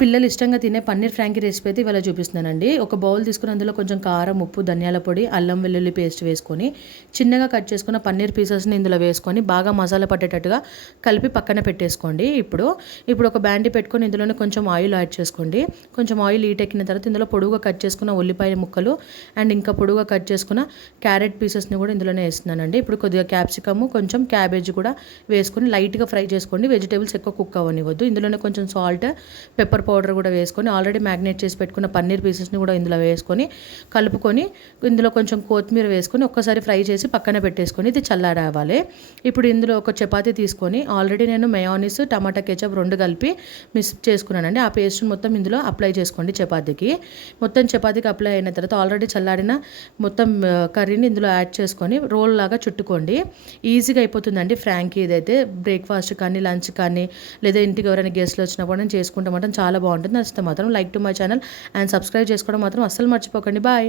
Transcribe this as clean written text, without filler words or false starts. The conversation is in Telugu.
పిల్లలు ఇష్టంగా తినే పన్నీర్ ఫ్రాంకీ రెసిపీ అయితే ఇవాళ చూపిస్తున్నానండి. ఒక బౌల్ తీసుకుని అందులో కొంచెం కారం, ఉప్పు, ధనియాల పొడి, అల్లం వెల్లుల్లి పేస్ట్ వేసుకొని చిన్నగా కట్ చేసుకున్న పన్నీర్ పీసెస్ని ఇందులో వేసుకొని బాగా మసాలా పట్టేటట్టుగా కలిపి పక్కన పెట్టేసుకోండి. ఇప్పుడు ఒక బ్యాండీ పెట్టుకొని ఇందులోనే కొంచెం ఆయిల్ యాడ్ చేసుకోండి. కొంచెం ఆయిల్ హీట్ ఎక్కిన తర్వాత ఇందులో పొడుగుగా కట్ చేసుకున్న ఉల్లిపాయ ముక్కలు అండ్ ఇంకా పొడుగుగా కట్ చేసుకున్న క్యారెట్ పీసెస్ని కూడా ఇందులోనే వేస్తున్నానండి. ఇప్పుడు కొద్దిగా క్యాప్సికమ్, కొంచెం క్యాబేజీ కూడా వేసుకొని లైట్గా ఫ్రై చేసుకోండి. వెజిటేబుల్స్ ఎక్కువ కుక్ అవ్వనివ్వద్దు. ఇందులోనే కొంచెం సాల్ట్, పెప్పర్ పౌడర్ కూడా వేసుకొని ఆల్రెడీ మ్యాగ్నేట్ చేసి పెట్టుకున్న పన్నీర్ పీసెస్ని కూడా ఇందులో వేసుకొని కలుపుకొని ఇందులో కొంచెం కొత్తిమీర వేసుకొని ఒక్కసారి ఫ్రై చేసి పక్కన పెట్టేసుకొని ఇది చల్లారవ్వాలి. ఇప్పుడు ఇందులో ఒక చపాతీ తీసుకొని ఆల్రెడీ నేను మయోనీస్, టమాటా కెచప్ రెండు కలిపి మిక్స్ చేసుకున్నానండి. ఆ పేస్ట్ మొత్తం ఇందులో అప్లై చేసుకోండి చపాతీకి. మొత్తం చపాతీకి అప్లై అయిన తర్వాత ఆల్రెడీ చల్లారిన మొత్తం కర్రీని ఇందులో యాడ్ చేసుకొని రోల్ లాగా చుట్టుకోండి. ఈజీగా అయిపోతుందండి ఫ్రాంకీ. ఇదైతే బ్రేక్ఫాస్ట్ కానీ, లంచ్ కానీ, లేదా ఇంటికి ఎవరైనా గెస్ట్లు వచ్చినప్పుడు చేసుకుంటే మాత్రం చాలా బాగుంటుంది. నచ్చితే మాత్రం like to my channel and subscribe చేసుకోవడం మాత్రం అస్సలు మర్చిపోకండి. బాయ్.